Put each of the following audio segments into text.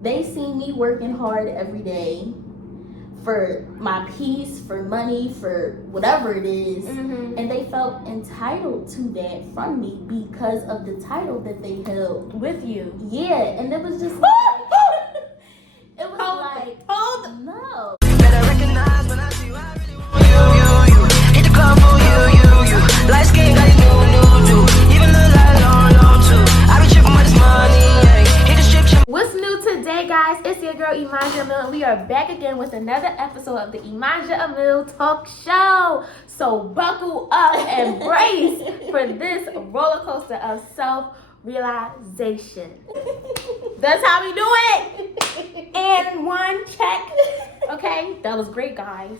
They see me working hard every day for my peace, for money, for whatever it is, and they felt entitled to that from me because of the title that they held with you. Yeah, and it was just like, it was no. Better recognize when I see you, I really want you. Hit the club for you. Light skin got it new. Even look like long too. I be tripping with this money, yeah. Hit the strip. What's new today, guys? It's your girl Emajah Amil, and we are back again with another episode of the Emajah Amil Talk Show. So buckle up and brace for this roller coaster of self-realization. That's how we do it. And one check. Okay, that was great, guys.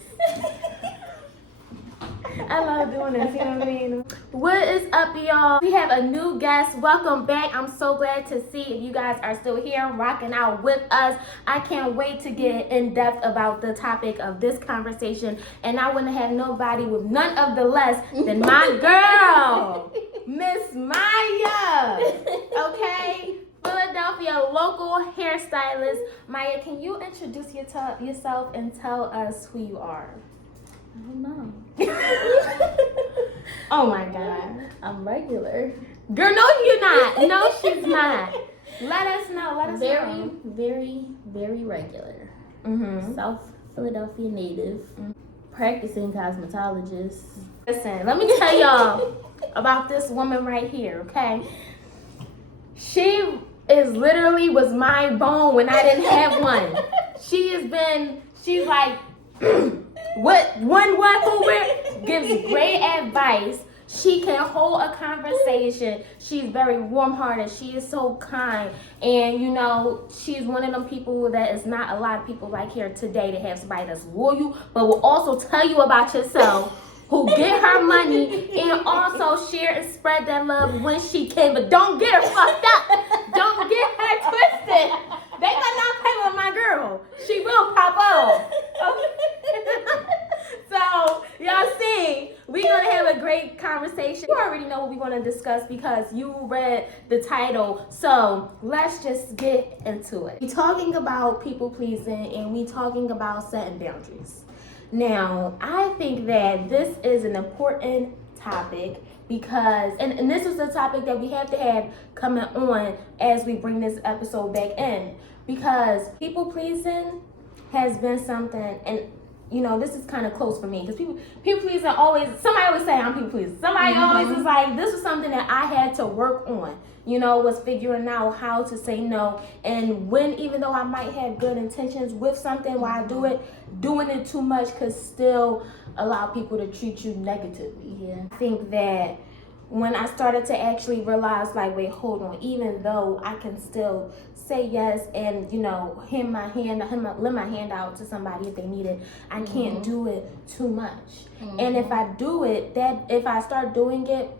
I love doing this, you know what I mean? What is up, y'all? We have a new guest. Welcome back. I'm so glad to see if you guys are still here rocking out with us. I can't wait to get in depth about the topic of this conversation. And I wouldn't have nobody with none of the less than my girl, Miss Mya. Okay? Philadelphia local hairstylist. Mya, can you introduce yourself and tell us who you are? I don't know. Oh my God. I'm regular. Girl, no you're not. No, she's not. Let us know. Very, very regular. South Philadelphia native. Practicing cosmetologist. Listen, let me tell y'all about this woman right here, okay? She was my bone when I didn't have one. She's like, who gives great advice. She can hold a conversation. She's very warm-hearted. She is so kind. And, you know, she's one of them people that is not a lot of people like here today to have somebody that's loyal, but will also tell you about yourself, who get her money, and also share and spread that love when she can. But don't get her fucked up. Don't get her twisted. They better not play with my girl. She will pop off. So, y'all see, we're going to have a great conversation. You already know what we're going to discuss because you read the title. So, let's just get into it. We're talking about people pleasing and we're talking about setting boundaries. Now, I think that this is an important topic because, and this is the topic that we have to have coming on as we bring this episode back in, because people pleasing has been something, and you know, this is kind of close for me because people pleasing somebody always say I'm people pleasing. Somebody always is like, this is something that I had to work on, you know, was figuring out how to say no. And when, even though I might have good intentions with something while I do it, doing it too much could still allow people to treat you negatively. Yeah. I think that when I started to actually realize, like, wait, hold on, even though I can still say yes and, you know, lend my hand out to somebody if they need it, I can't do it too much. And if I do it, if I start doing it,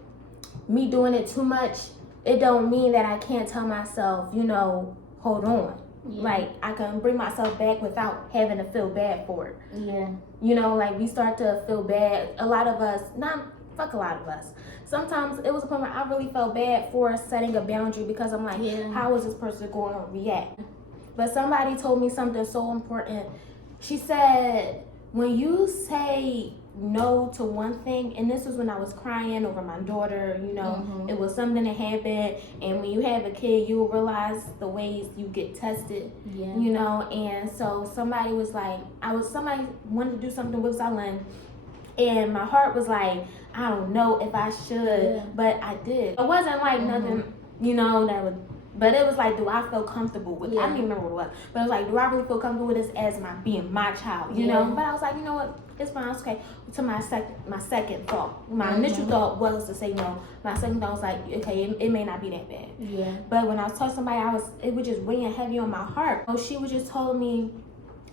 me doing it too much, it don't mean that I can't tell myself, you know, hold on. Yeah. Like, I can bring myself back without having to feel bad for it. Yeah. You know, like, we start to feel bad. A lot of us, fuck a lot of us. Sometimes it was a point where I really felt bad for setting a boundary because I'm like, how is this person going to react? But somebody told me something so important. She said, when you say no to one thing, and this was when I was crying over my daughter, you know, it was something that happened, and when you have a kid, you'll realize the ways you get tested, you know, and so somebody was like, somebody wanted to do something with Zylin, and my heart was like, I don't know if I should, but I did. It wasn't like nothing, you know, but it was like, do I feel comfortable with it? I don't even remember what it was, but it was like, do I really feel comfortable with this as being my child, you know? But I was like, you know what, it's fine, it's okay. To my second thought, my initial thought was to say no. My second thought was like, okay, it may not be that bad. Yeah. But when I was talking to somebody, it was just weighing heavy on my heart. So she was just telling me,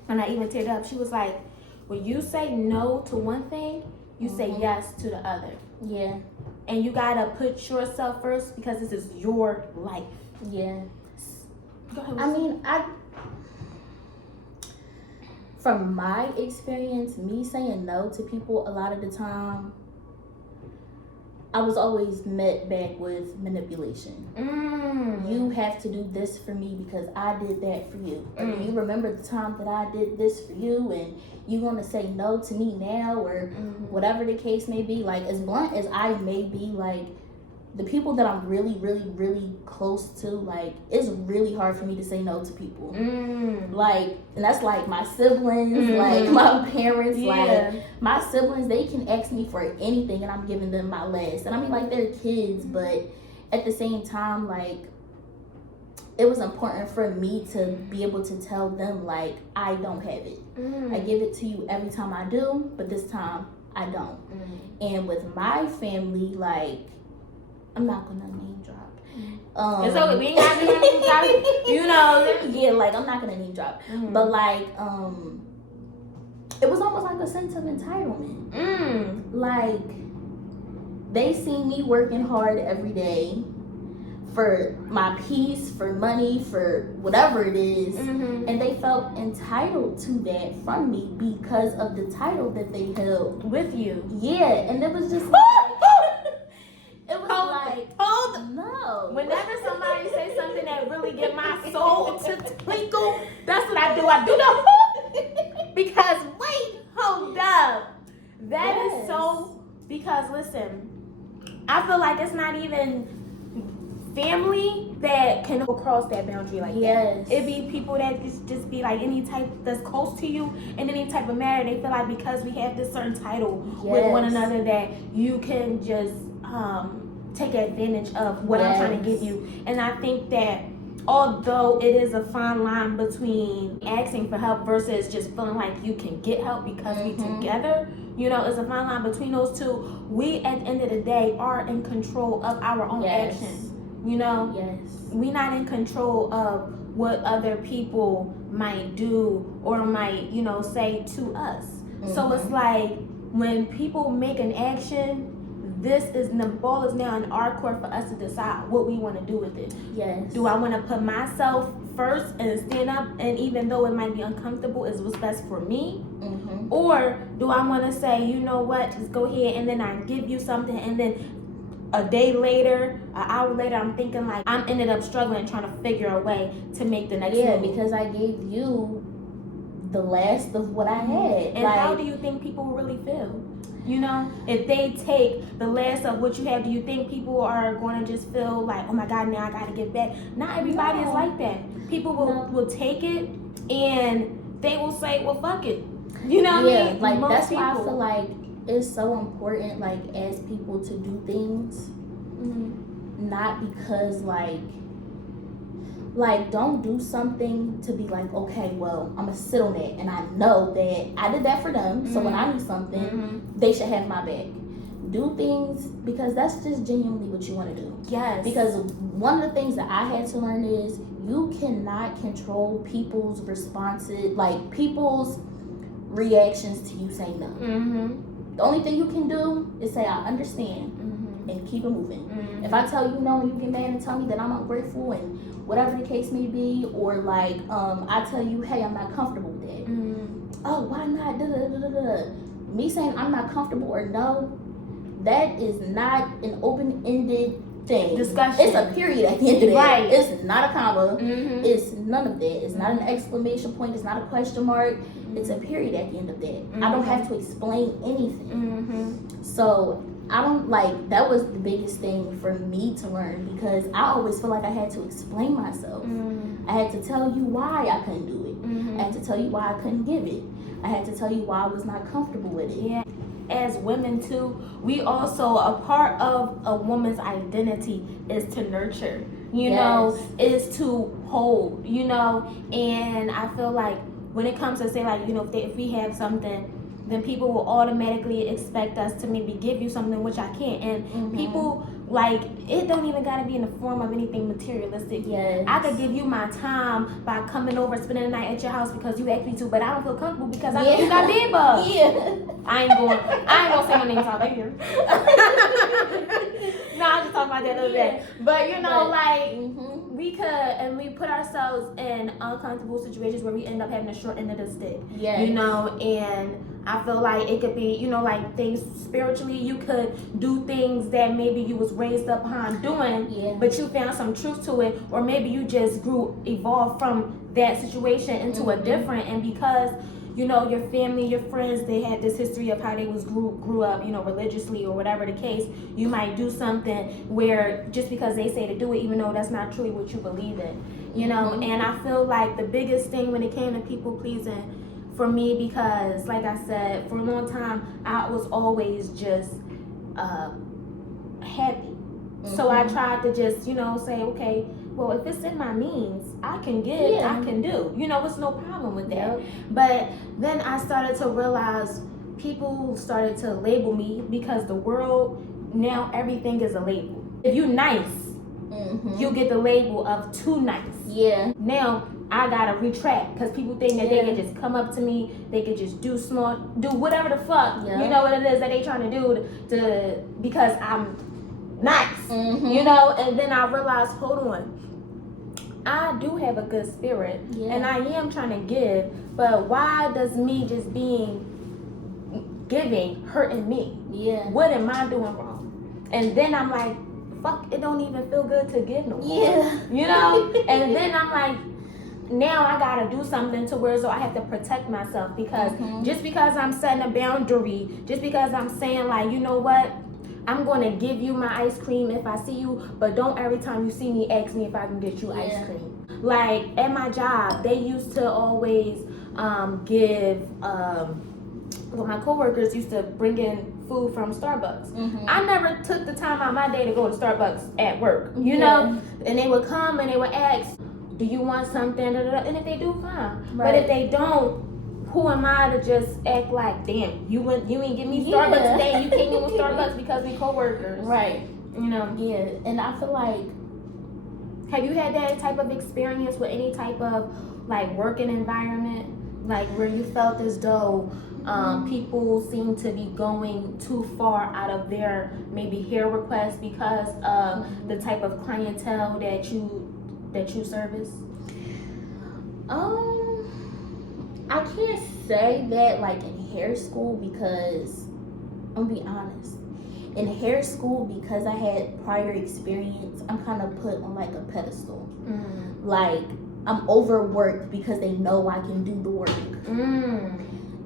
and I even teared up, she was like, when you say no to one thing, you say yes to the other. Yeah. And you gotta put yourself first because this is your life. Yeah. Go ahead. I mean, from my experience, me saying no to people a lot of the time, I was always met back with manipulation. You have to do this for me because I did that for you. Or do you remember the time that I did this for you and you want to say no to me now, or whatever the case may be. Like, as blunt as I may be, like, the people that I'm really, really, really close to, like, it's really hard for me to say no to people. Like, and that's like my siblings, like my parents, like my siblings, they can ask me for anything and I'm giving them my last. And I mean, like, they're kids, but at the same time, like, it was important for me to be able to tell them, like, I don't have it. I give it to you every time I do, but this time I don't. And with my family, like, I'm not gonna name drop. It's okay. We ain't got to name drop. You know. Yeah, like, I'm not gonna name drop. But like, it was almost like a sense of entitlement. Like, they see me working hard every day for my peace, for money, for whatever it is, and they felt entitled to that from me because of the title that they held With you. Yeah, and it was just it was no. Whenever somebody says something that really get my soul to twinkle, that's what I do. I do the because wait, hold up. That is so, because listen, I feel like it's not even family that can cross that boundary like that. It be people that just be like any type that's close to you and any type of matter. They feel like because we have this certain title with one another that you can just take advantage of what I'm trying to give you. And I think that although it is a fine line between asking for help versus just feeling like you can get help because we together, you know, it's a fine line between those two. We at the end of the day are in control of our own actions. You know, we're not in control of what other people might do or might, you know, say to us. So it's like when people make an action, the ball is now in our court for us to decide what we want to do with it. Do I want to put myself first and stand up, and even though it might be uncomfortable, is what's best for me? Or do I want to say, you know what, just go ahead, and then I give you something, and then a day later, an hour later, I'm thinking like I'm ended up struggling trying to figure a way to make the next move. Because I gave you the last of what I had. And like, how do you think people really feel? You know, if they take the last of what you have, do you think people are going to just feel like, oh my God, now I got to get back? Not everybody is like that. People will take it and they will say, well, fuck it. You know what I mean? Like, that's why I feel like it's so important, like, as people to do things, not because, like, don't do something to be like, okay, well, I'm gonna sit on it, and I know that I did that for them, so when I need something, they should have my back. Do things because that's just genuinely what you want to do. Because one of the things that I had to learn is you cannot control people's responses, like, people's reactions to you saying no. The only thing you can do is say, I understand, and keep it moving. If I tell you no and you get mad and tell me that I'm ungrateful and whatever the case may be, or like, I tell you, hey, I'm not comfortable with that. Oh, why not? Me saying I'm not comfortable or no, that is not an open-ended thing. Discussion. It's a period at the end of that. It's not a comma. It's none of that. It's not an exclamation point. It's not a question mark. It's a period at the end of that. I don't have to explain anything. So I don't, like, that was the biggest thing for me to learn, because I always feel like I had to explain myself. I had to tell you why I couldn't do it. I had to tell you why I couldn't give it. I had to tell you why I was not comfortable with it. As women too, we also, a part of a woman's identity is to nurture, you know, is to hold, you know. And I feel like when it comes to say, like, you know, if we have something, then people will automatically expect us to maybe give you something, which I can't. And people, like, it don't even gotta be in the form of anything materialistic. I could give you my time by coming over, spending the night at your house because you asked me to, but I don't feel comfortable because I know you got bed bugs. I ain't gonna say my name out here. No, I'll just talk about that a little bit. But you know, like, we we could, and we put ourselves in uncomfortable situations where we end up having the short end of the stick. Yeah. You know, and I feel like it could be, you know, like things spiritually, you could do things that maybe you was raised up upon doing, but you found some truth to it, or maybe you just evolved from that situation into a different, and because you know, your family, your friends, they had this history of how they grew up, you know, religiously or whatever the case. You might do something where just because they say to do it, even though that's not truly what you believe in, you know. And I feel like the biggest thing when it came to people pleasing for me, because like I said, for a long time, I was always just happy. So I tried to just, you know, say, okay, well, if it's in my means, I can give, I can do. You know, it's no problem with that. But then I started to realize people started to label me, because the world, now everything is a label. If you nice, you get the label of too nice. Yeah. Now I gotta retract, because people think that they can just come up to me, they can just do whatever the fuck, you know what it is that they trying to do to because I'm nice, you know. And then I realized, hold on, I do have a good spirit, and I am trying to give, but why does me just giving hurting me? What am I doing wrong? And then I'm like, fuck, it don't even feel good to give no more. You know. And then I'm like, now I gotta do something to where so I have to protect myself, because just because I'm setting a boundary, just because I'm saying like, you know what, I'm gonna give you my ice cream if I see you, but don't every time you see me ask me if I can get you ice cream. Like at my job, they used to always give well, my coworkers used to bring in food from Starbucks. I never took the time out of my day to go to Starbucks at work, you know. And they would come and they would ask, do you want something? And if they do, fine. But if they don't, who am I to just act like, damn, you ain't give me Starbucks today, you can't give me Starbucks because we coworkers. Right. You know. Yeah. And I feel like, have you had that type of experience with any type of like working environment, like where you felt as though people seem to be going too far out of their maybe hair requests because of the type of clientele that you service? I can't say that like in hair school, because I'm gonna be honest. In hair school, because I had prior experience, I'm kind of put on like a pedestal. Like I'm overworked because they know I can do the work.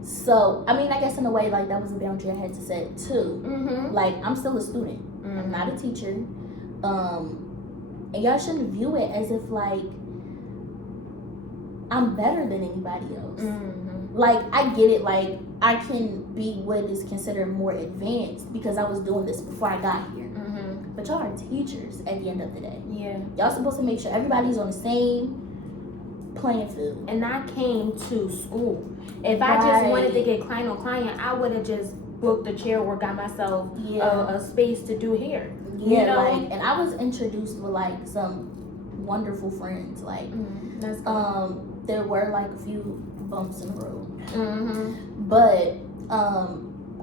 So I mean, I guess in a way, like that was a boundary I had to set too. Like I'm still a student. I'm not a teacher. And y'all shouldn't view it as if like I'm better than anybody else. Like I get it, like I can be what is considered more advanced because I was doing this before I got here. But y'all are teachers at the end of the day. Y'all supposed to make sure everybody's on the same playing field. And I came to school. If I just wanted to get client on client, I would have just booked a chair or got myself a space to do hair. You know? Like, and I was introduced with like some wonderful friends. Like, that's good. There were like a few bumps in the road. But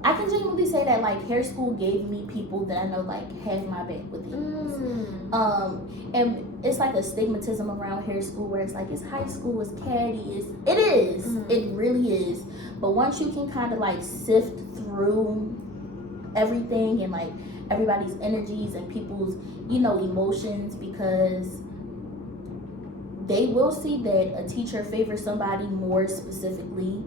I can genuinely say that like hair school gave me people that I know like have my back with these. And it's like a stigmatism around hair school where it's like it's high school, it's catty, it really is. But once you can kind of like sift through everything and like everybody's energies and people's, you know, emotions, because they will see that a teacher favors somebody more specifically,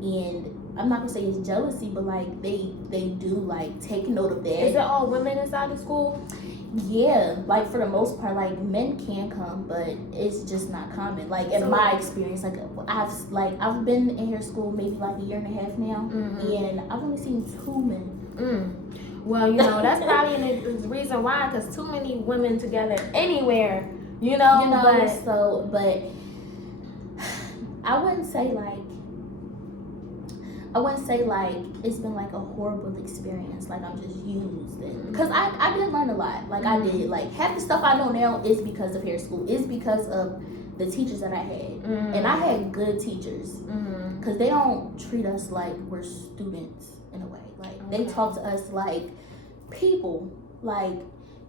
and I'm not gonna say it's jealousy, but like they do like take note of that. Is it all women inside the school? Yeah, like for the most part, like men can come, but it's just not common. Like in my experience, like I've been in hair school maybe like a year and a half now, and I've only seen 2 men. Well, you know, that's probably the reason why, because too many women together anywhere, you know. But I wouldn't say like it's been like a horrible experience, like I'm just used, because I did learn a lot. Like I did, like half the stuff I know now is because of hair school, is because of the teachers that I had. And I had good teachers, because they don't treat us like we're students in a way. Like they talk to us like people. Like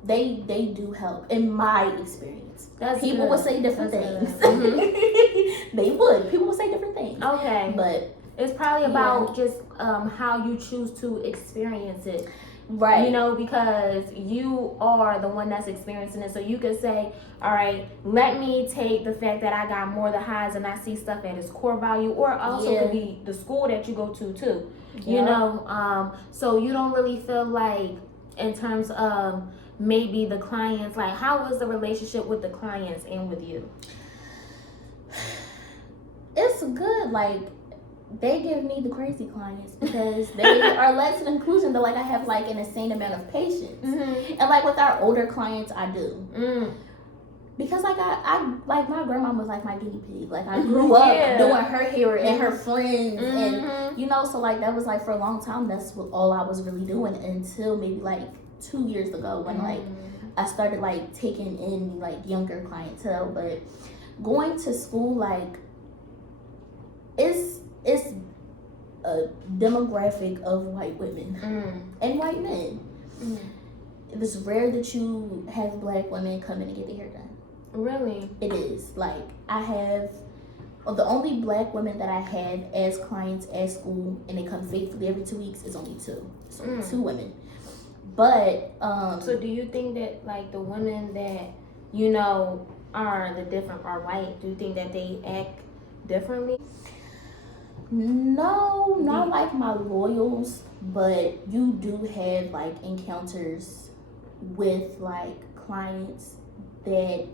they do help in my experience. That's people good. would say different That's things. Mm-hmm. They would. People would say different things. Okay. But it's probably about just how you choose to experience it. Right. You know, because you are the one that's experiencing it. So you could say, all right, let me take the fact that I got more of the highs and I see stuff at its core value, or also could be the school that you go to too. You know, so you don't really feel like in terms of maybe the clients, like how was the relationship with the clients and with you? It's good. Like, they give me the crazy clients because they are less in inclusion, but like I have like an insane amount of patience. And like with our older clients, I do. Because like I like my grandma was like my guinea pig. Like I grew up doing her hair and her friends, and you know, so like that was like for a long time. That's what all I was really doing until maybe like 2 years ago when like I started like taking in like younger clientele. But going to school, like it's a demographic of white women and white men. It's rare that you have black women come in and get their hair done. Really? It is. Like, I have the only black women that I have as clients at school, and they come faithfully every 2 weeks, is only two. So 2 women. But so do you think that like the women that you know are white, do you think that they act differently? No, not like my loyals, but you do have like encounters with like clients that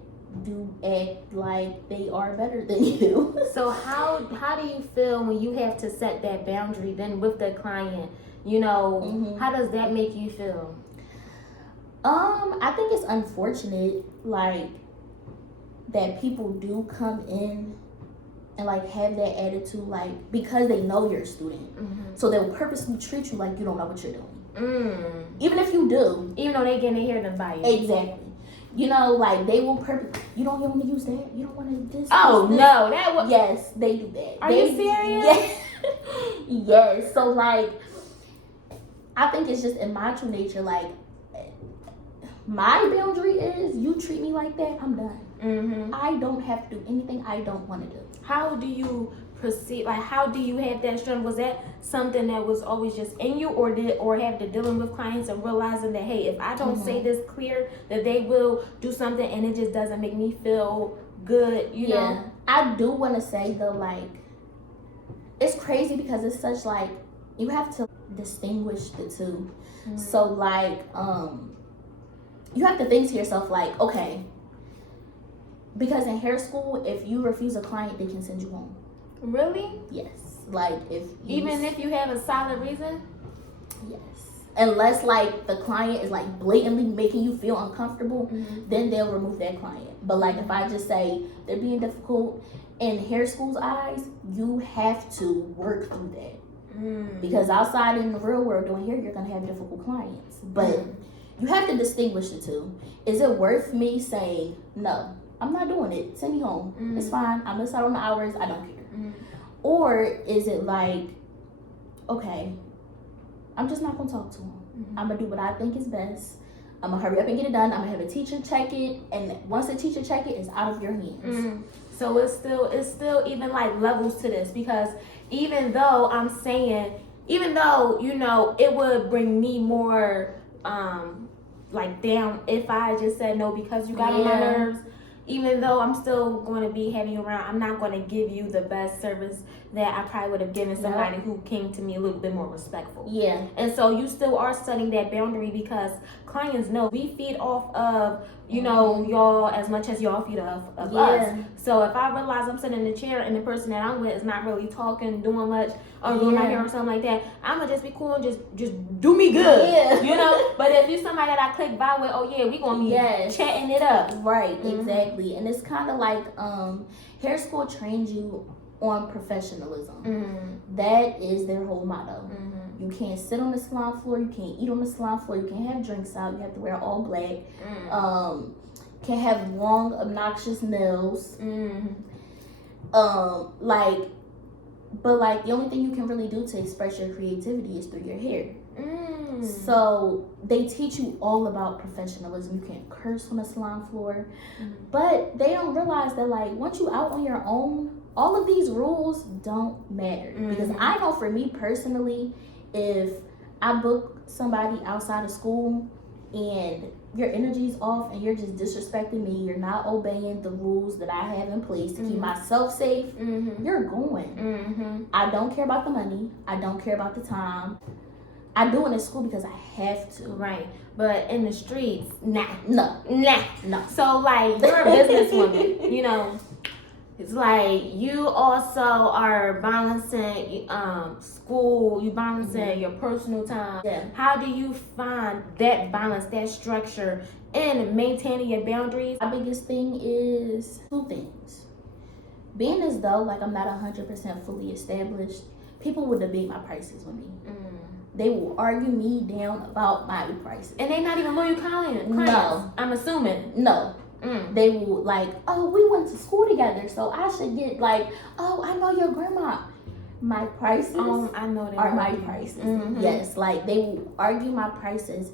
do act like they are better than you. So how do you feel when you have to set that boundary then with the client? You know, how does that make you feel? I think it's unfortunate, like, that people do come in and like have that attitude, like, because they know you're a student, so they'll purposely treat you like you don't know what you're doing, even if you do, even though they getting their hair done by you. Exactly. You know, like they will you don't want to use that, you don't want to this. Oh this. No, that was yes, they do that. Are you serious? Yes. So like, I think it's just in my true nature, like, my boundary is you treat me like that, I'm done. I don't have to do anything I don't want to do. How do you proceed? Like, how do you have that strength? Was that something that was always just in you, or have to dealing with clients and realizing that, hey, if I don't say this clear, that they will do something and it just doesn't make me feel good, you know? I do want to say though, like, it's crazy because it's such like, you have to distinguish the two. So like, you have to think to yourself like, okay, because in hair school, if you refuse a client, they can send you home. Really? Yes. Like, even if you have a solid reason? Yes. Unless like the client is like blatantly making you feel uncomfortable, then they'll remove that client. But like, if I just say they're being difficult, in hair school's eyes, you have to work through that. Because outside in the real world doing hair, you're gonna have difficult clients. But you have to distinguish the two. Is it worth me saying, no, I'm not doing it, send me home, it's fine, I miss out on the hours, I don't care. Or is it like, okay, I'm just not gonna talk to him. I'm gonna do what I think is best. I'm gonna hurry up and get it done. I'm gonna have a teacher check it, and once the teacher check it, it's out of your hands. So it's still even like levels to this, because even though you know it would bring me more like down if I just said no because you got on my nerves. Even though I'm still going to be having you around, I'm not going to give you the best service that I probably would have given somebody who came to me a little bit more respectful. Yeah. And so you still are setting that boundary, because clients know we feed off of, you know, y'all as much as y'all feed off of us. So if I realize I'm sitting in the chair and the person that I'm with is not really talking, doing much, or doing my hair or something like that, I'm going to just be cool and just do me good. You know? But if you're somebody that I click by with, oh yeah, we going to be chatting it up. Right, exactly. And it's kind of like hair school trains you on professionalism. That is their whole motto. You can't sit on the salon floor, you can't eat on the salon floor, you can't have drinks out, you have to wear all black. Can't have long, obnoxious nails. But like the only thing you can really do to express your creativity is through your hair. So they teach you all about professionalism. You can't curse on the salon floor. But they don't realize that, like, once you out on your own, all of these rules don't matter. Because I know for me personally, if I book somebody outside of school and your energy's off and you're just disrespecting me, you're not obeying the rules that I have in place to keep myself safe, you're going. I don't care about the money. I don't care about the time. I do it in school because I have to. Right. But in the streets, No. So, like, you're a businesswoman, you know. It's like you also are balancing school, you balancing your personal time. Yeah. How do you find that balance, that structure, and maintaining your boundaries? My biggest thing is 2 things. Being as though, like, I'm not 100% fully established, people will debate my prices with me. They will argue me down about my prices. And they're not even loyal clients. No. I'm assuming. No. They will, like, oh, we went to school together, so I should get, like, oh, I know your grandma. My prices I know that are my prices. Yes, like, they will argue my prices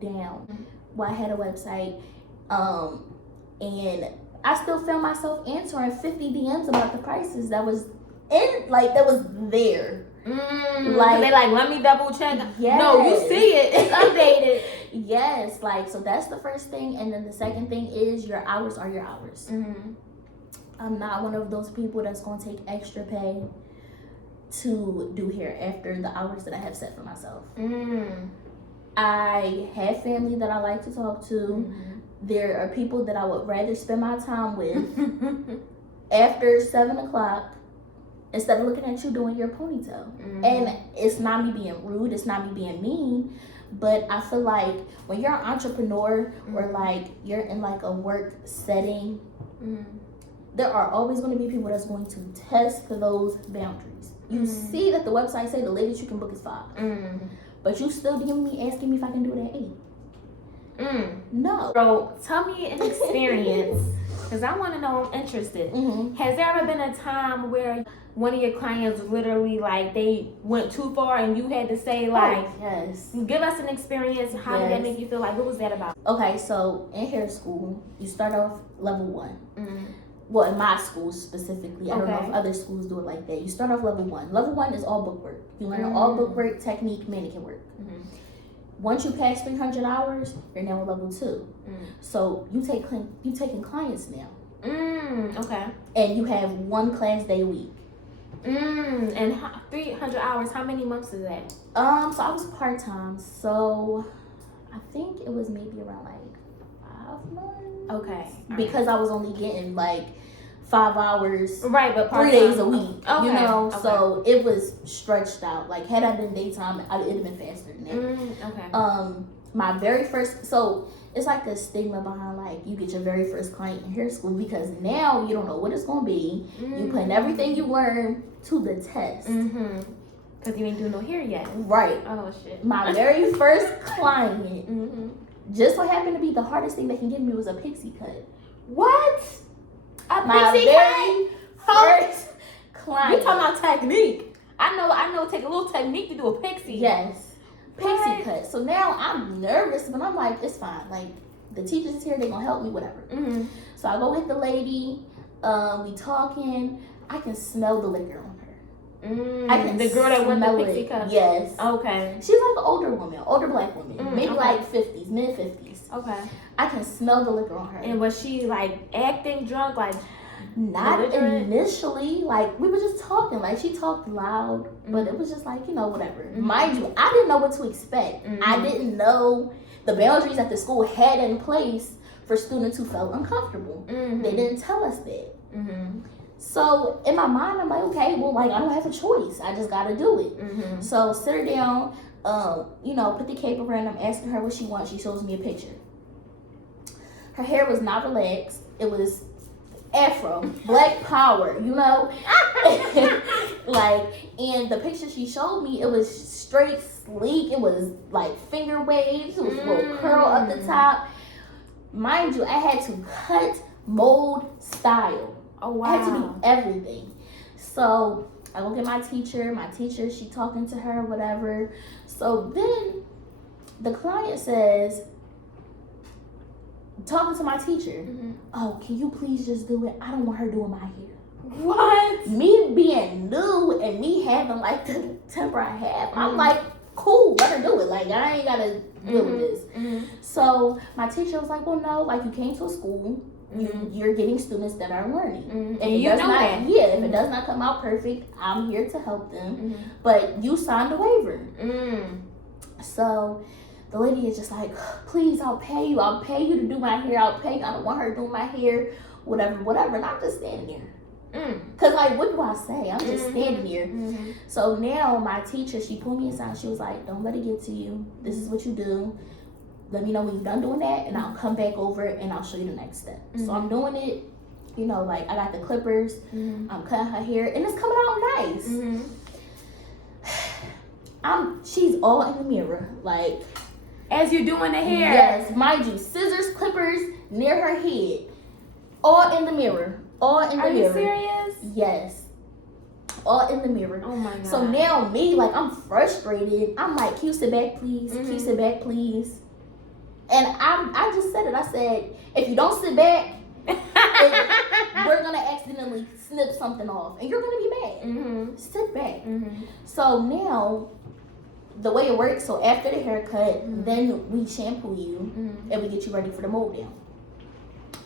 down. Well, I had a website, and I still found myself answering 50 DMs about the prices that was there. Like, they like, let me double check. Yes. No, you see it. It's updated. Yes, like, so that's the first thing. And then the second thing is your hours are your hours. I'm not one of those people that's going to take extra pay to do hair after the hours that I have set for myself. I have family that I like to talk to. There are people that I would rather spend my time with after 7 o'clock instead of looking at you doing your ponytail. And it's not me being rude, it's not me being mean, but I feel like when you're an entrepreneur or like you're in like a work setting, there are always going to be people that's going to test for those boundaries. You see that the website say the latest you can book is 5, but you still DM me asking me if I can do it at 8. No. Bro, tell me an experience, because I want to know, I'm interested. Has there ever been a time where one of your clients literally, like, they went too far and you had to say, like, yes, give us an experience. How did that make you feel? Like, what was that about? Okay, so in hair school, you start off level 1. Well, in my school specifically, I don't know if other schools do it like that. You start off level 1. Level 1 is all book work. You learn all book work, technique, mannequin work. Once you pass 300 hours, you're now on level 2. So you taking clients now. Okay. And you have 1 class day a week. And 300 hours, how many months is that? So I was part-time, so I think it was maybe around like 5 months. Okay. Because I was only getting like 5 hours, right, but 3 days a week. Okay. You know, so it was stretched out. Like, had I been daytime, it'd have been faster than that. Okay. My very first, so it's like a stigma behind, like, you get your very first client in hair school because now you don't know what it's gonna be. You putting everything you learn to the test. Because you ain't doing no hair yet. Right. Oh shit. My very first client, just so happened to be the hardest thing they can give me was a pixie cut. What? My very first client. You talking about technique? I know. Take a little technique to do a pixie. Yes. Pixie cut. So now I'm nervous, but I'm like, it's fine. Like, the teachers is here, they gonna help me, whatever. So I go with the lady. We talking. I can smell the liquor on her. I can the girl that went smell the pixie it. cut. Yes. Okay. She's like an older woman, older black woman, maybe okay. like 50s, mid 50s. Okay. I can smell the liquor on her. And was she like acting drunk, like? Not initially. Like, we were just talking. Like, she talked loud, but it was just like, you know, whatever. Mind you, I didn't know what to expect. I didn't know the boundaries that the school had in place for students who felt uncomfortable. They didn't tell us that. So in my mind, I'm like, okay, well, like, I don't have a choice. I just got to do it. So sit her down, you know, put the cape around. I'm asking her what she wants. She shows me a picture. Her hair was not relaxed. It was afro, black power, you know. Like, and the picture she showed me, it was straight, sleek. It was like finger waves. It was a little curl up the top. Mind you, I had to cut, mold, style. Oh wow! I had to do everything. So I go get my teacher, she talking to her, whatever. So then the client says, talking to my teacher, oh, can you please just do it? I don't want her doing my hair. What? Me being new and me having like the temper I have, I'm like, cool, let her do it. Like, I ain't gotta deal with this. So my teacher was like, well, no, like, you came to a school, you're getting students that are learning. And you know that. Yeah, if it does not come out perfect, I'm here to help them. But you signed a waiver. So the lady is just like, please, I'll pay you to do my hair, I don't want her doing my hair, whatever. And I'm just standing there. Cause like, what do I say? I'm just standing here. So now my teacher, she pulled me aside. She was like, don't let it get to you. This is what you do. Let me know when you're done doing that, and I'll come back over and I'll show you the next step. So I'm doing it, you know, like I got the clippers, I'm cutting her hair, and it's coming out nice. She's all in the mirror, like, as you're doing the hair. Yes, mind you, scissors, clippers near her head, all in the mirror. Are you serious? Yes. All in the mirror. Oh my God. So now me, like, I'm frustrated. I'm like, can you sit back, please? Can you sit back, please? And I just said it. I said, if you don't sit back, we're going to accidentally snip something off. And you're going to be mad. Sit back. So now, the way it works, so after the haircut, then we shampoo you and we get you ready for the mold down.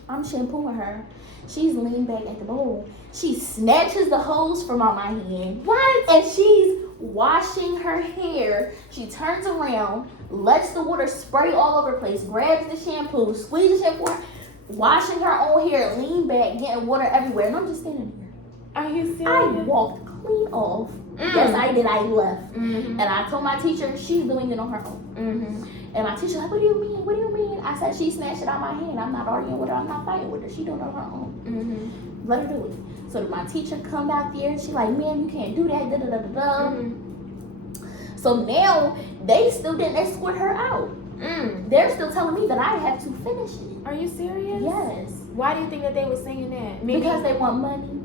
I'm shampooing her. She's leaned back at the bowl. She snatches the hose from out my hand. What? And she's washing her hair. She turns around, lets the water spray all over the place, grabs the shampoo, squeezes the shampoo, washing her own hair, lean back, getting water everywhere. And I'm just standing here. Are you serious? I walked clean off. Yes, I did. I left. And I told my teacher she's doing it on her own. And my teacher like, what do you mean? What do you mean? I said, she snatched it out of my hand. I'm not arguing with her. I'm not fighting with her. She doing it on her own. Let her do it. So my teacher come out there. She like, ma'am, you can't do that. So now they still didn't escort her out. They're still telling me that I have to finish it. Are you serious? Yes. Why do you think that they were saying that? Maybe because they want money.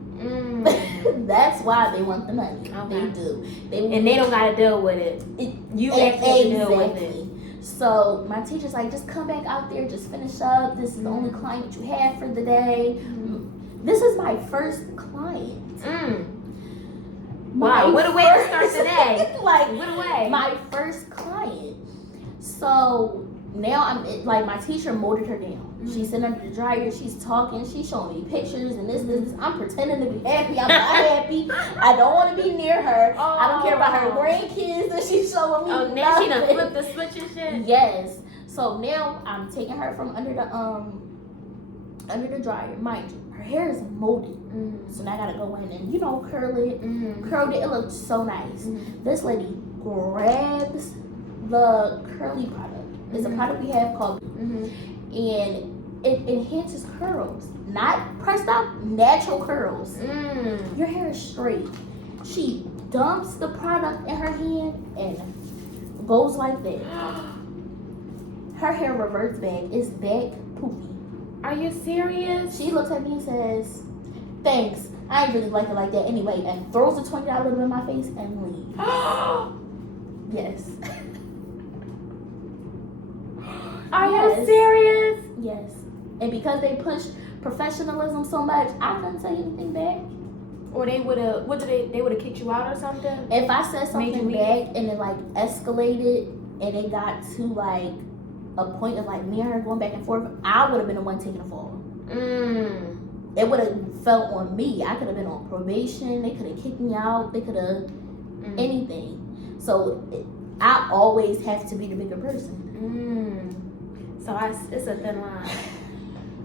That's why they want the money. Okay. They do. And they don't gotta deal with it. You actually deal with it. So my teacher's like, just come back out there, just finish up. This is the only client you have for the day. This is my first client. Wow, what a way to start today. Like, what a way. My first client. So now I'm like, my teacher molded her down. She's sitting under the dryer, she's talking, she's showing me pictures and this. I'm pretending to be happy. I'm not happy. I don't want to be near her. I don't care about her grandkids that she's showing me. Oh, now she done flipped the switch and shit? Yes. So now I'm taking her from under the dryer. Mind you, her hair is molded. So now I gotta go in and, you know, curl it. Curled it. It looks so nice. This lady grabs the curly product. It's a product we have called and it enhances curls, not pressed out, natural curls. Your hair is straight. She dumps the product in her hand and goes like that. Her hair reverts back. It's back poofy. Are you serious? She looks at me and says, thanks, I ain't really like it like that anyway, and throws the $20 bill in my face and leaves. Yes. Are you serious? Yes. And because they push professionalism so much, I couldn't say anything back. Or they would have, they would have kicked you out or something? If I said something back and it like escalated and it got to like a point of like me and her going back and forth, I would have been the one taking the fall. It would have fell on me. I could have been on probation. They could have kicked me out. They could have anything. So I always have to be the bigger person. So it's a thin line.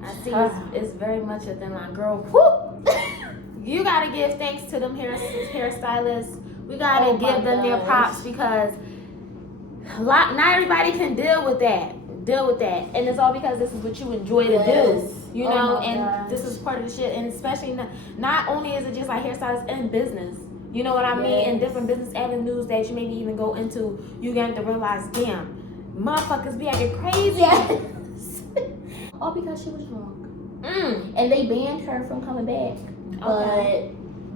I see it's very much a thin line. Girl, whoop! You gotta give thanks to them hairstylists. We gotta give them their props because not everybody can deal with that. And it's all because this is what you enjoy to do. You know, and this is part of the shit. And especially not only is it just like hairstylists in business. You know what I mean? In different business avenues that you maybe even go into, you get to realize, damn, motherfuckers be acting crazy. Yes. All because she was drunk. And they banned her from coming back. But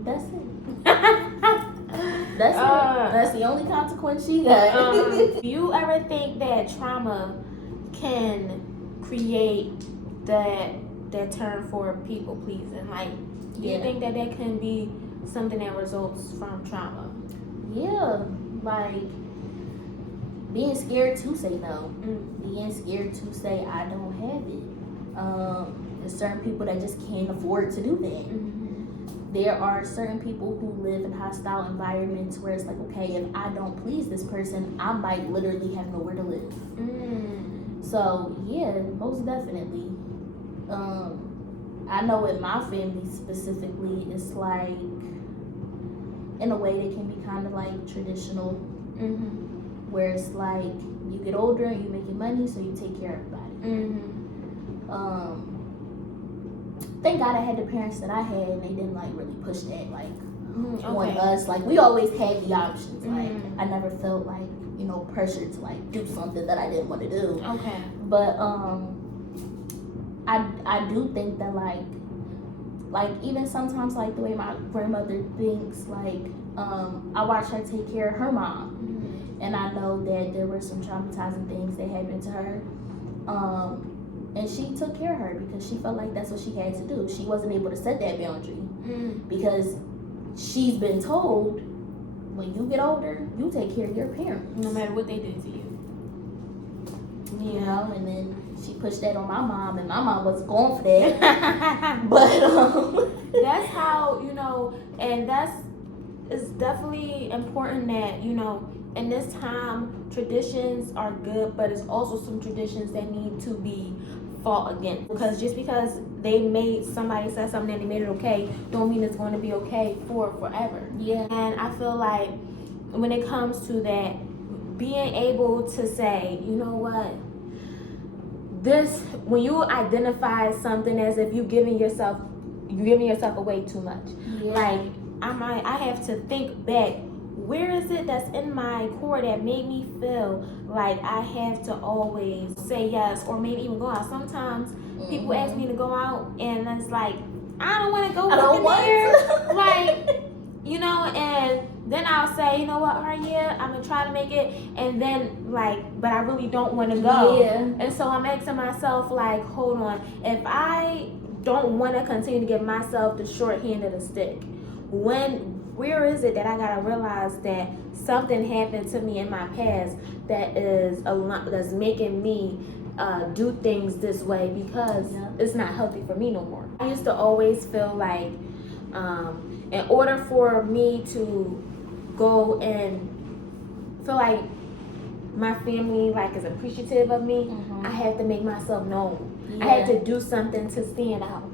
that's it. That's the only consequence she got. Do you ever think that trauma can create that term for people pleasing? Like, do you think that can be something that results from trauma? Yeah, like being scared to say no, being scared to say I don't have it. There's certain people that just can't afford to do that. There are certain people who live in hostile environments where it's like, okay, if I don't please this person, I might literally have nowhere to live. So yeah, most definitely. I know in my family specifically, it's like, in a way, they can be kind of like traditional, where it's like you get older and you making money, so you take care of everybody. Thank God I had the parents that I had, and they didn't like really push that like on us. Like we always had the options. Like I never felt like pressure to like do something that I didn't want to do. Okay. But I do think that like even sometimes like the way my grandmother thinks, like I watch her take care of her mom, and I know that there were some traumatizing things that happened to her, and she took care of her because she felt like that's what she had to do. She wasn't able to set that boundary because she's been told, when you get older, you take care of your parents, no matter what they did to you. You know, and then she pushed that on my mom, and my mom wasn't going for that. But that's how, and it's definitely important that, in this time, traditions are good, but it's also some traditions that need to be fought against. Because just because somebody said something and they made it okay, don't mean it's going to be okay for forever. Yeah. And I feel like when it comes to that, being able to say, you know what, when you identify something as if you're giving yourself away too much. Yeah. Like I have to think back, where is it that's in my core that made me feel like I have to always say yes, or maybe even go out. Sometimes people ask me to go out, and it's like, I don't want to go there. Like, and then I'll say, you know what, yeah, I'm gonna try to make it, and then but I really don't want to go. Yeah. And so I'm asking myself, like, hold on, if I don't want to continue to give myself the short hand of the stick, where is it that I gotta realize that something happened to me in my past that's making me do things this way, because it's not healthy for me no more. I used to always feel like in order for me to go and feel like my family is appreciative of me, I have to make myself known. I had to do something to stand out.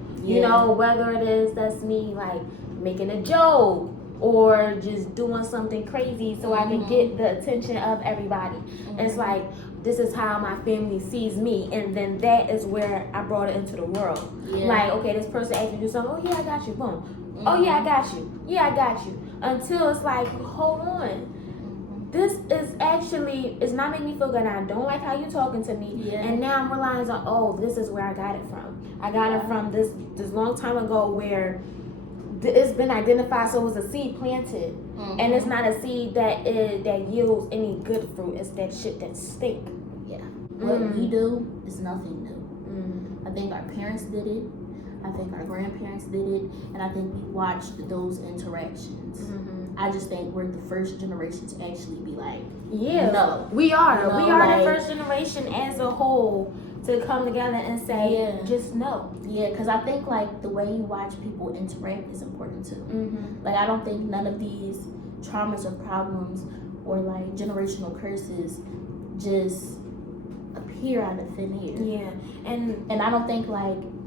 Whether it is that's me like making a joke or just doing something crazy so I can get the attention of everybody. It's like, this is how my family sees me, and then that is where I brought it into the world. Like, okay, this person asked me to do something, oh yeah, I got you, boom. Oh yeah, I got you. Yeah, I got you. Until it's like, hold on. This is actually, it's not making me feel good. I don't like how you're talking to me. And now I'm realizing, oh, this is where I got it from. I got it from this long time ago where it's been identified, so it was a seed planted. And it's not a seed that yields any good fruit. It's that shit that stink. Yeah. What we do is nothing new. I think our parents did it. I think our grandparents did it, and I think we watched those interactions. I just think we're the first generation to actually be like, no. We are. We are the first generation as a whole to come together and say, just no. Yeah, because I think the way you watch people interact is important too. I don't think none of these traumas or problems or generational curses just appear out of thin air. Yeah, and I don't think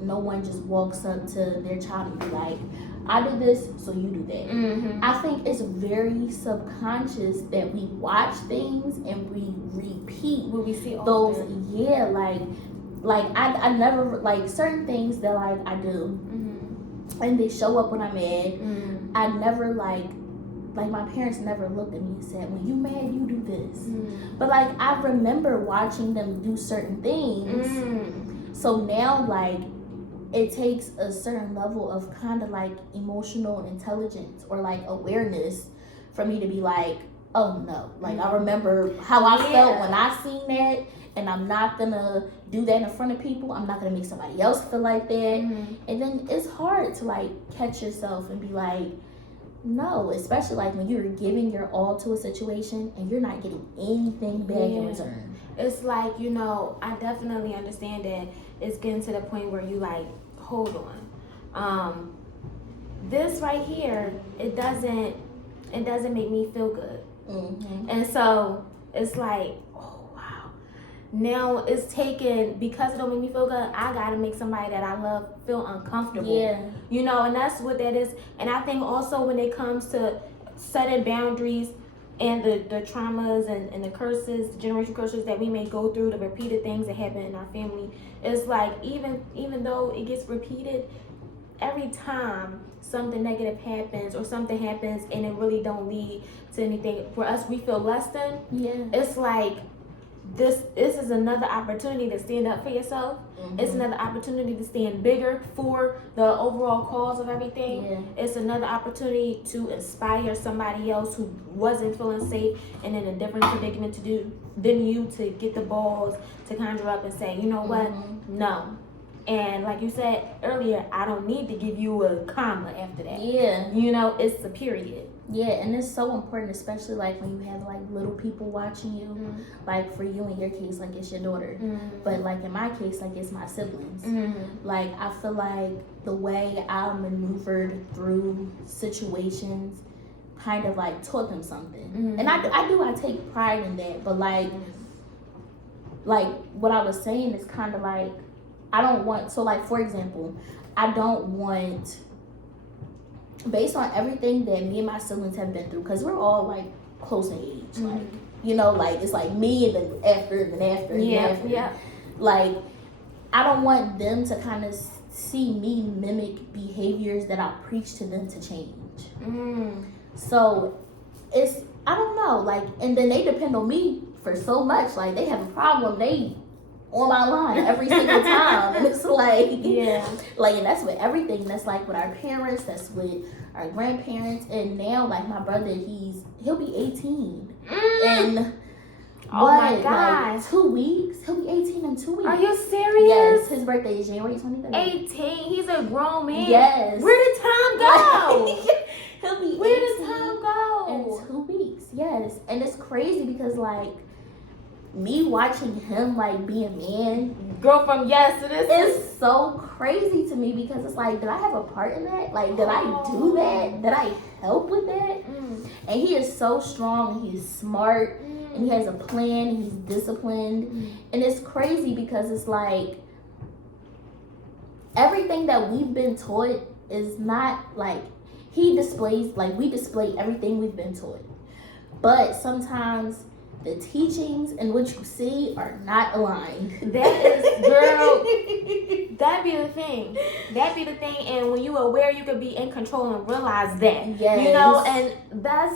no one just walks up to their child and be like, I do this, so you do that. I think it's very subconscious that we watch things and we repeat what we see all those. day. I never certain things that I do, and they show up when I'm mad. I never my parents never looked at me and said, when you mad, you do this. But I remember watching them do certain things. So now it takes a certain level of kind of emotional intelligence or awareness for me to be like, oh no. Like, I remember how I felt when I seen that, and I'm not gonna do that in front of people. I'm not gonna make somebody else feel like that. And then it's hard to like catch yourself and be like, no, especially like when you're giving your all to a situation and you're not getting anything back in return. It's like, you know, I definitely understand that it's getting to the point where you like, hold on. This right here, it doesn't make me feel good. And so it's like, oh wow. Now it's taken, because it don't make me feel good, I gotta make somebody that I love feel uncomfortable. You know, and that's what that is. And I think also when it comes to setting boundaries and the traumas and the curses, the generational curses that we may go through, the repeated things that happen in our family, it's like even though it gets repeated, every time something negative happens or something happens and it really don't lead to anything, for us we feel less than, it's like this is another opportunity to stand up for yourself. It's another opportunity to stand bigger for the overall cause of everything. It's another opportunity to inspire somebody else who wasn't feeling safe and in a different predicament than you, to get the balls to conjure up and say, you know what, no. And like you said earlier, I don't need to give you a comma after that. You know, it's a period. And it's so important, especially like when you have like little people watching you. Like for you in your case, like it's your daughter. But like in my case, like it's my siblings. Like I feel like the way I maneuvered through situations kind of like taught them something. And I take pride in that. But like what I was saying is kind of like, I don't want, so like for example, I don't want, based on everything that me and my siblings have been through, because we're all like close in age, like, you know, like it's like me and then after. Like I don't want them to kind of see me mimic behaviors that I preach to them to change. So it's, I don't know, like, and then they depend on me for so much. Like they have a problem, they on my line every single time. And it's like, like, and that's with everything. That's like with our parents, that's with our grandparents. And now like my brother, he'll be 18 and my gosh, like 2 weeks, he'll be 18 in 2 weeks. Are you serious? Yes, his birthday is January 23rd. 18, he's a grown man. Yes. Where did time go? He'll be Where did time go? In 2 weeks. Yes. And it's crazy because like me watching him like be a man, girl, from yes to this is so crazy to me, because it's like, did I have a part in that? Like, did I do that? Did I help with that? And he is so strong, he's smart, and he has a plan, he's disciplined. And it's crazy because it's like everything that we've been taught is not like, he displays, like we display everything we've been taught, but sometimes the teachings and what you see are not aligned. That is, girl, that be the thing. That be the thing. And when you aware, you can be in control and realize that. You know, and that's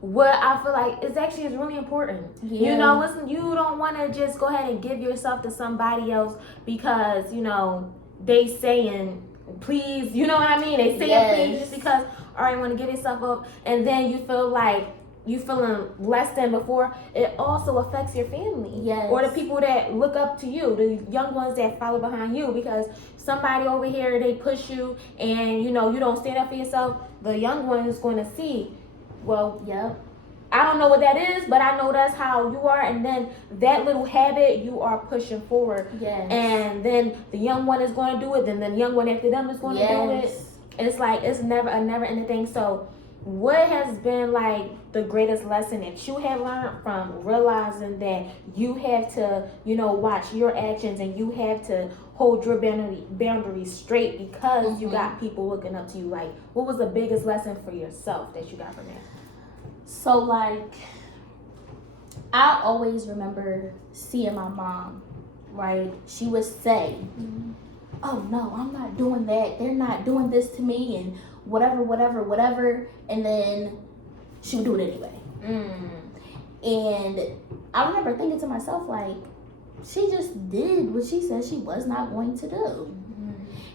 what I feel like is really important. You know, you don't want to just go ahead and give yourself to somebody else because, you know, they saying please, you know what I mean? They say please just because, all right, want to give yourself up, and then you feel like you feeling less than before. It also affects your family, or the people that look up to you, the young ones that follow behind you, because somebody over here, they push you and you know you don't stand up for yourself. The young one is going to see, well, I don't know what that is, but I know that's how you are, and then that little habit you are pushing forward, and then the young one is going to do it, then the young one after them is going to do it. It's like it's never ending thing. So what has been like the greatest lesson that you have learned from realizing that you have to, you know, watch your actions and you have to hold your boundaries straight because you got people looking up to you? Like, what was the biggest lesson for yourself that you got from that? So, like, I always remember seeing my mom, right? She would say, oh, no, I'm not doing that. They're not doing this to me and whatever. And then she would do it anyway. And I remember thinking to myself, like, she just did what she said she was not going to do.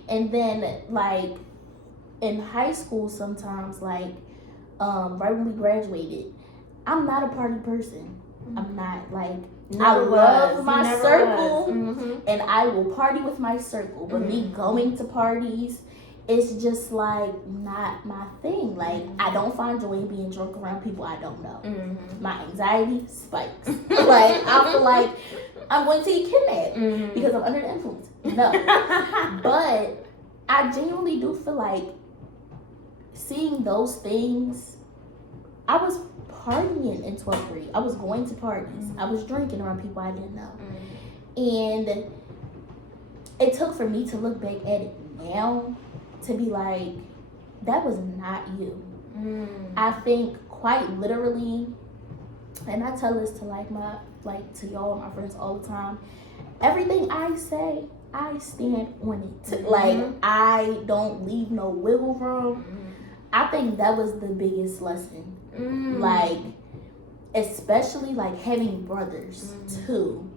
And then, like, in high school sometimes, like, right when we graduated. I'm not a party person. I'm not like Never I love was. my You never circle was. and I will party with my circle. But me going to parties, it's just like not my thing. Like I don't find joy in being drunk around people I don't know. My anxiety spikes. Like I feel like I'm going to get kidnapped because I'm under the influence. No. But I genuinely do feel like seeing those things, I was partying in 12th grade. I was going to parties. I was drinking around people I didn't know. And it took for me to look back at it now to be like, that was not you. I think quite literally, and I tell this to to y'all, my friends all the time, everything I say, I stand on it. Like I don't leave no wiggle room. I think that was the biggest lesson. Like, especially like having brothers too,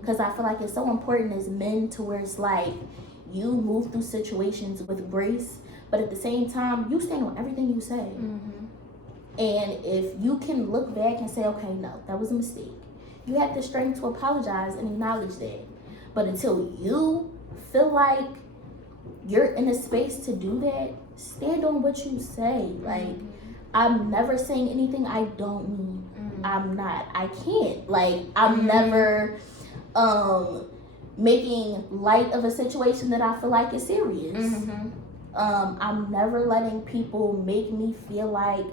because I feel like it's so important as men to where it's like you move through situations with grace, but at the same time you stand on everything you say. And if you can look back and say, okay, no, that was a mistake, you have the strength to apologize and acknowledge that. But until you feel like you're in a space to do that, stand on what you say. Like, I'm never saying anything I don't mean. I'm not. I can't. Like, I'm never making light of a situation that I feel like is serious. I'm never letting people make me feel like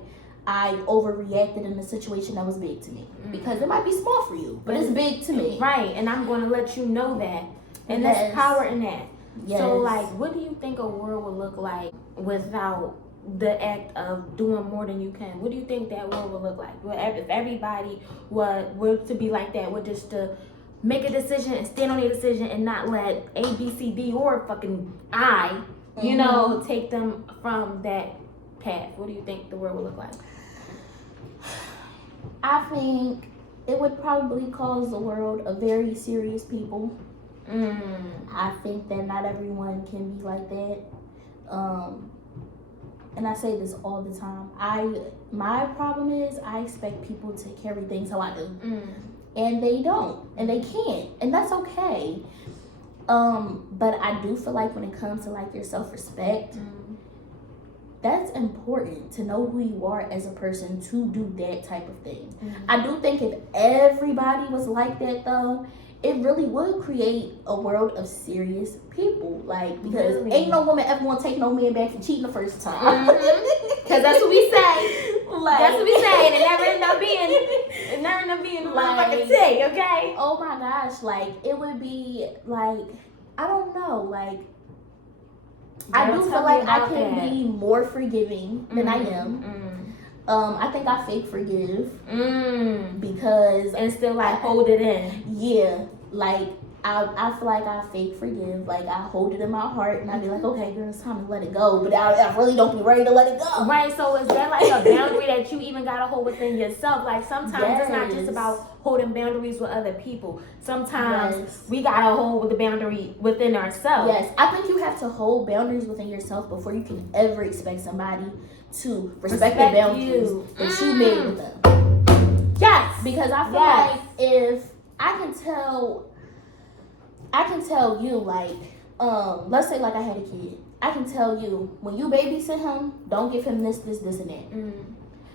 I overreacted in a situation that was big to me. Because it might be small for you, but it's big to me. Right, and I'm going to let you know that. And there's power in that. Yes. So, like, what do you think a world would look like without the act of doing more than you can? What do you think that world would look like? If everybody were to be like that, would just to make a decision and stand on their decision and not let A, B, C, D, or fucking I, you know, take them from that path. What do you think the world would look like? I think it would probably cause the world of very serious people. I think that not everyone can be like that. And I say this all the time. My problem is I expect people to carry things how I do. And they don't. And they can't. And that's okay. But I do feel like when it comes to like your self-respect, that's important to know who you are as a person to do that type of thing. I do think if everybody was like that though, it really would create a world of serious people. Like, because ain't no woman ever gonna take no man back for cheating the first time. Because that's what we say. Like, that's what we say. And it never end up being the motherfucking thing, okay? Oh my gosh, like, it would be like, I don't know, like, I do feel like I can be more forgiving than I am. I think I fake forgive because and still like hold it in. Yeah, like I feel like I fake forgive. Like I hold it in my heart and I be like, okay, girl, it's time to let it go. But I really don't be ready to let it go. Right. So is there like a boundary that you even gotta hold within yourself? Like sometimes it's not just about holding boundaries with other people. Sometimes we gotta hold with the boundary within ourselves. Yes, I think you have to hold boundaries within yourself before you can ever expect somebody to respect the boundaries that you made with them. Yes, because I feel like if I can tell you, like, let's say like I had a kid. I can tell you, when you babysit him, don't give him this, and that.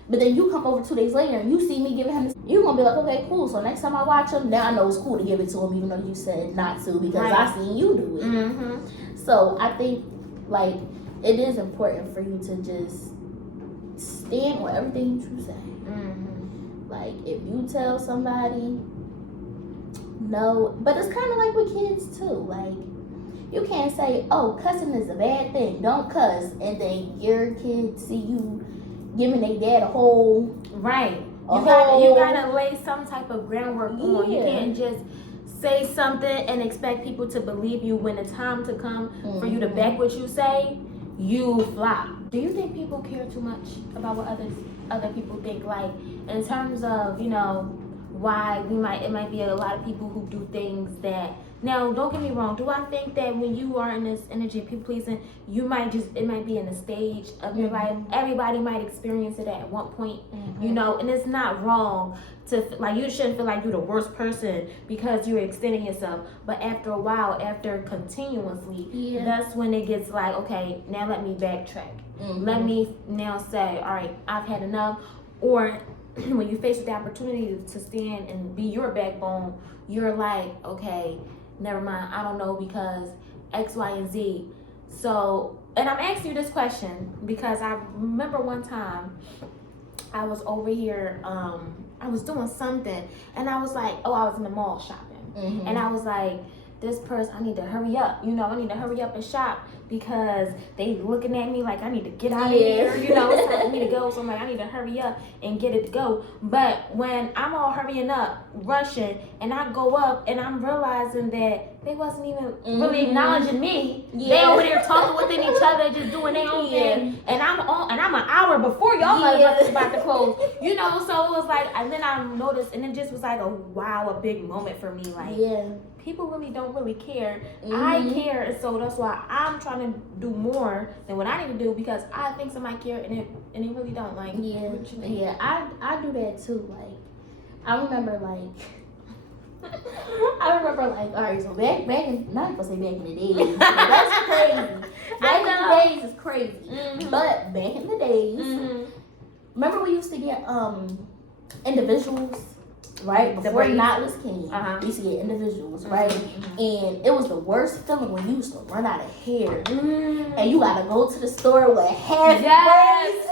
But then you come over 2 days later and you see me giving him this, you're going to be like, okay, cool. So next time I watch him, now I know it's cool to give it to him even though you said not to because I seen you do it. So I think, like, it is important for you to just stand on everything you say. Like, if you tell somebody no, but it's kind of like with kids too. Like, you can't say, oh, cussing is a bad thing, don't cuss, and then your kids see you giving their dad a whole you gotta lay some type of groundwork on. You can't just say something and expect people to believe you when the time to come for you to back what you say, you flop. Do you think people care too much about what other people think? Like, in terms of, you know, why it might be a lot of people who do things that Now, don't get me wrong. Do I think that when you are in this energy of people pleasing, it might be in a stage of your life. Everybody might experience it at one point, you know, and it's not wrong to, like, you shouldn't feel like you're the worst person because you're extending yourself. But after a while, after continuously, that's when it gets like, okay, now let me backtrack. Let me now say, all right, I've had enough. Or when you face with the opportunity to stand and be your backbone, you're like, okay, never mind, I don't know because X, Y, and Z. So, and I'm asking you this question because I remember one time I was over here, I was doing something, and I was like, I was in the mall shopping, and I was like, this person, I need to hurry up, you know, I need to hurry up and shop because they looking at me like I need to get out of here, you know, it's time for me to go, so I'm like, I need to hurry up and get it to go. But when I'm all hurrying up, rushing, and I go up and I'm realizing that they wasn't even really acknowledging me. They over there talking within each other, just doing their own thing, and I'm an hour before y'all motherfuckers about to close, you know. So it was like, and then I noticed, and it just was like a big moment for me, like people really don't really care. I care, and so that's why I'm trying to do more than what I need to do because I think somebody care and it really don't. Like, I do that too. Like, I remember all right, so back in, not gonna say back in the days, that's crazy. Back in the days is crazy, but back in the days, remember we used to get individuals. Right before knotless came, we used to get individuals, right? And it was the worst feeling when you used to run out of hair, and you gotta go to the store with half braids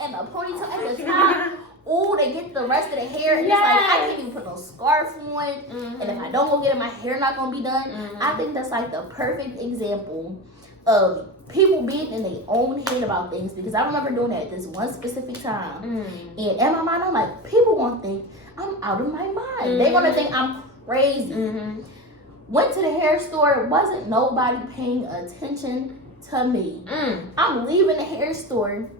and the ponytail at the top. Oh, they get the rest of the hair, and it's like I can't even put no scarf on, and if I don't go get it, my hair not gonna be done. I think that's like the perfect example of people being in their own head about things, because I remember doing that this one specific time, and in my mind I'm like, people gonna think I'm out of my mind. They're gonna think I'm crazy. Went to the hair store, wasn't nobody paying attention to me. I'm leaving the hair store,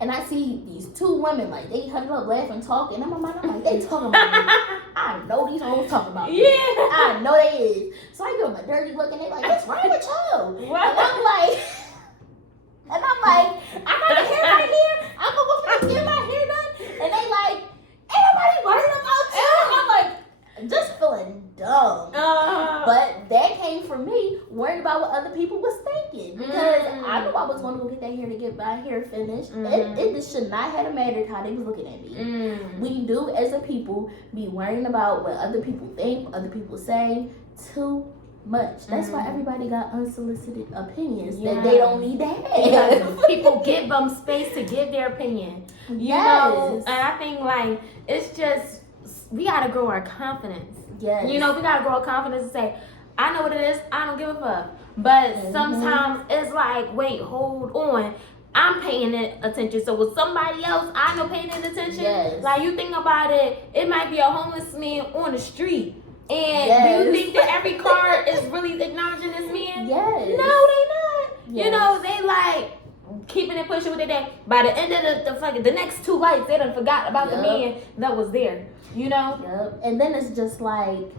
and I see these two women, like, they huddled up, laughing, talking, and in my mind I'm like, they talking about me. I know these hoes talking about me. I know they is. So I give them a dirty look, and they like, what's wrong with you? And I'm like, I got the hair right here. I'm gonna go finish getting my hair done. And they like, ain't nobody worried about you. And I'm like, just feeling dumb. But that came from me worried about what other people was thinking, because I knew I was going to go get that hair to get my hair finished. It just should not have mattered how they was looking at me. We do, as a people, be worrying about what other people think, other people say too much. That's why everybody got unsolicited opinions that they don't need to have. People give them space to give their opinion. You know, and I think, like, it's just, we gotta grow our confidence. You know, we gotta grow our confidence and say, I know what it is, I don't give a fuck. But sometimes it's like, wait, hold on, I'm paying it attention. So with somebody else, I know paying it attention. Like, you think about it, it might be a homeless man on the street. And do you think that every car is really acknowledging this man? No, they not. You know, they like keeping it pushing with their day. By the end of the next 2 lights, they done forgot about the man that was there. You know? And then it's just like,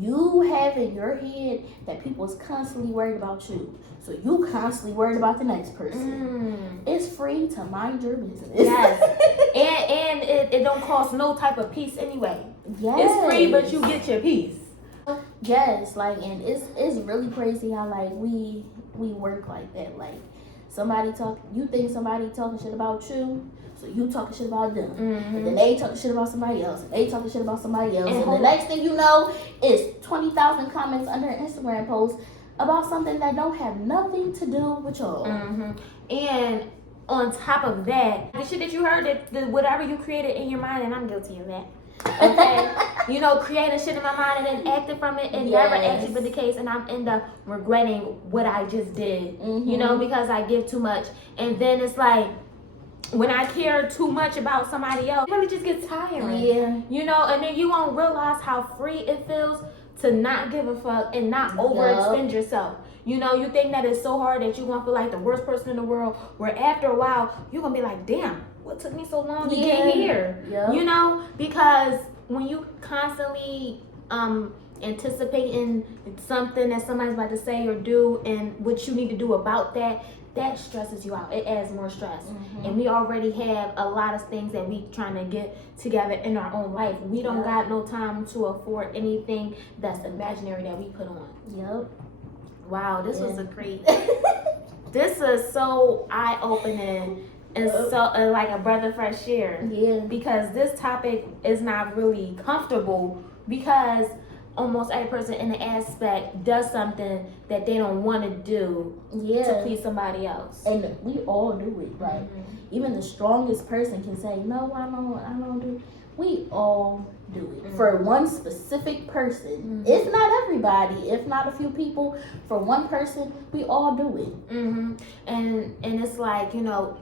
you have in your head that people is constantly worried about you. So you constantly worried about the next person. It's free to mind your business. And it don't cost no type of peace anyway. It's free, but you get your peace. Like, and it's really crazy how, like, we work like that. Like, you think somebody talking shit about you, so you talking shit about them. And then they talking shit about somebody else, and they talking shit about somebody else. And the next thing you know, is 20,000 comments under an Instagram post about something that don't have nothing to do with y'all. And on top of that, the shit that you heard, that whatever you created in your mind, and I'm guilty of that. Okay, you know, creating shit in my mind and then acting from it, and never actually been the case, and I'm end up regretting what I just did. You know, because I give too much, and then it's like, when I care too much about somebody else, it really just gets tiring. You know, and then you won't realize how free it feels to not give a fuck and not overextend yourself. You know, you think that it's so hard that you're gonna feel like the worst person in the world, where after a while you're gonna be like, damn, what took me so long to get here? You know, because when you constantly anticipating something that somebody's about to say or do, and what you need to do about that stresses you out. It adds more stress. And we already have a lot of things that we trying to get together in our own life. We don't got no time to afford anything that's imaginary that we put on. Yep. Wow, this was a great this is so eye-opening and so like a breath of fresh air. Yeah. Because this topic is not really comfortable, because almost every person in the aspect does something that they don't want to do to please somebody else. And we all do it. Like, even the strongest person can say, no, I don't do it. We all do it. For one specific person. It's not everybody. If not a few people. For one person, we all do it. And it's like, you know,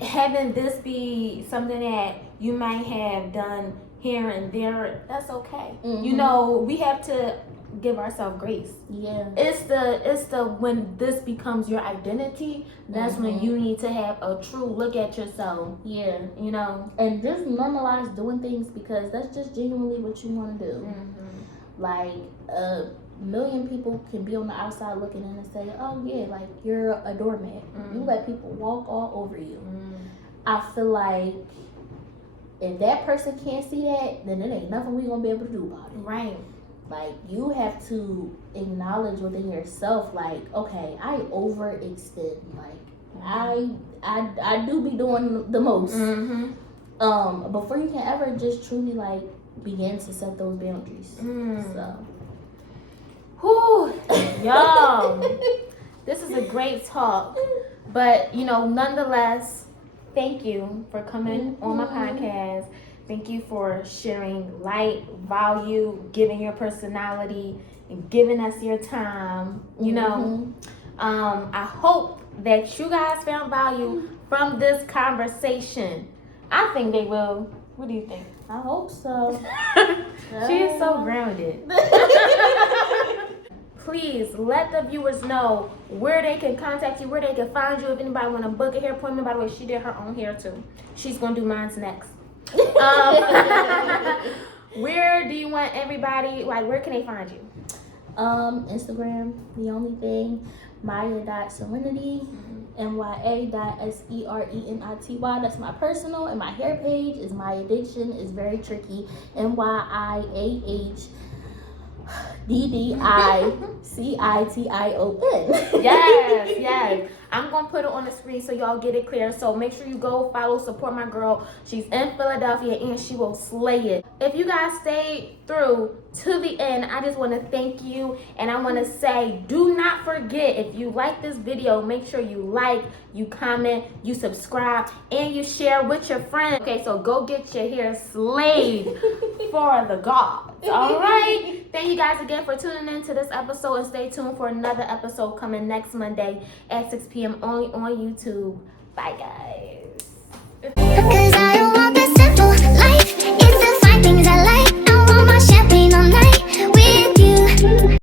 having this be something that you might have done here and there, that's okay. You know, we have to give ourselves grace. Yeah. It's the when this becomes your identity, that's when you need to have a true look at yourself. Yeah. You know? And just normalize doing things because that's just genuinely what you want to do. Like, a million people can be on the outside looking in and say, oh yeah, like, you're a doormat. You let people walk all over you. I feel like if that person can't see that, then it ain't nothing we gonna be able to do about it. Right. Like, you have to acknowledge within yourself, like, okay, I overextend. Like, I do be doing the most. Before you can ever just truly, like, begin to set those boundaries. So, whew, y'all, this is a great talk. But, you know, nonetheless, thank you for coming on my podcast. Thank you for sharing light, value, giving your personality, and giving us your time. You know, I hope that you guys found value from this conversation. I think they will. What do you think? I hope so. She is so grounded. Please let the viewers know where they can contact you, where they can find you. If anybody want to book a hair appointment, by the way, she did her own hair too. She's going to do mine's next. Where do you want everybody, like, where can they find you? Instagram, the only thing, Mya.Serenity, MYA.SERENITY. That's my personal, and my hair page is My Addiction. It's very tricky. MYAHDDICITION. Yes. I'm going to put it on the screen so y'all get it clear. So make sure you go follow, support my girl. She's in Philadelphia and she will slay it. If you guys stayed through to the end, I just want to thank you. And I want to say, do not forget, if you like this video, make sure you like, you comment, you subscribe, and you share with your friends. Okay, so go get your hair slayed for the gods. All right. Thank you guys again for tuning in to this episode, and stay tuned for another episode coming next Monday at 6 p.m. only on YouTube. Bye, guys.